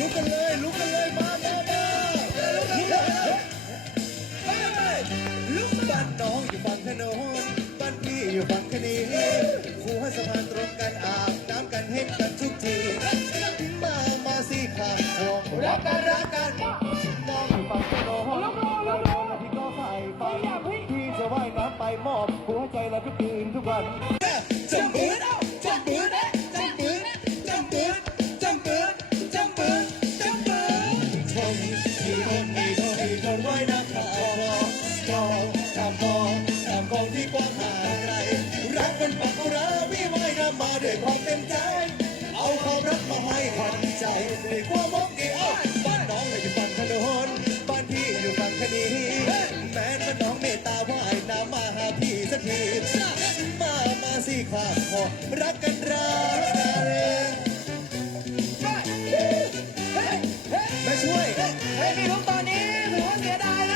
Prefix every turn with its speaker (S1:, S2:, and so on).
S1: ลุกกันเลย ลุกกันเลยมามามาลุกกันเลยลุกบ้านน้องอยู่ฝั่งถนนบ้านพี่อยู่ฝั่งคณีคู่ให้สะพานตรงกันอาบน้ำกันเห็นกันทุกทีมามาสิค่ะวงรักกันรักกันน้องอยู่ฝั่งถนนพี่ก็ใส่ไปพี่จะว่ายน้ำไปมอบหัวใจเราทุกคืนทุกวัน มีคนมีคนมีคนว่ายน้ำขับคอคอทำคอทำคองที่กว้างห่างไกลรักกันปักราวิว่ายน้ำมาด้วยความเต็มใจ เอาความรักมาให้ขวัญใจด้วยความมองดีเอ้าบ้านน้องอยู่ฝั่งถนนบ้านพี่อยู่ฝั่งคดีแม้นมันน้องเมตตาว่ายน้ำมาหาพี่สักทีมามาสิข้าขอรักกัน
S2: เฮ้ยพี่ลูกตอนนี้ถือว่าเสียดายนะ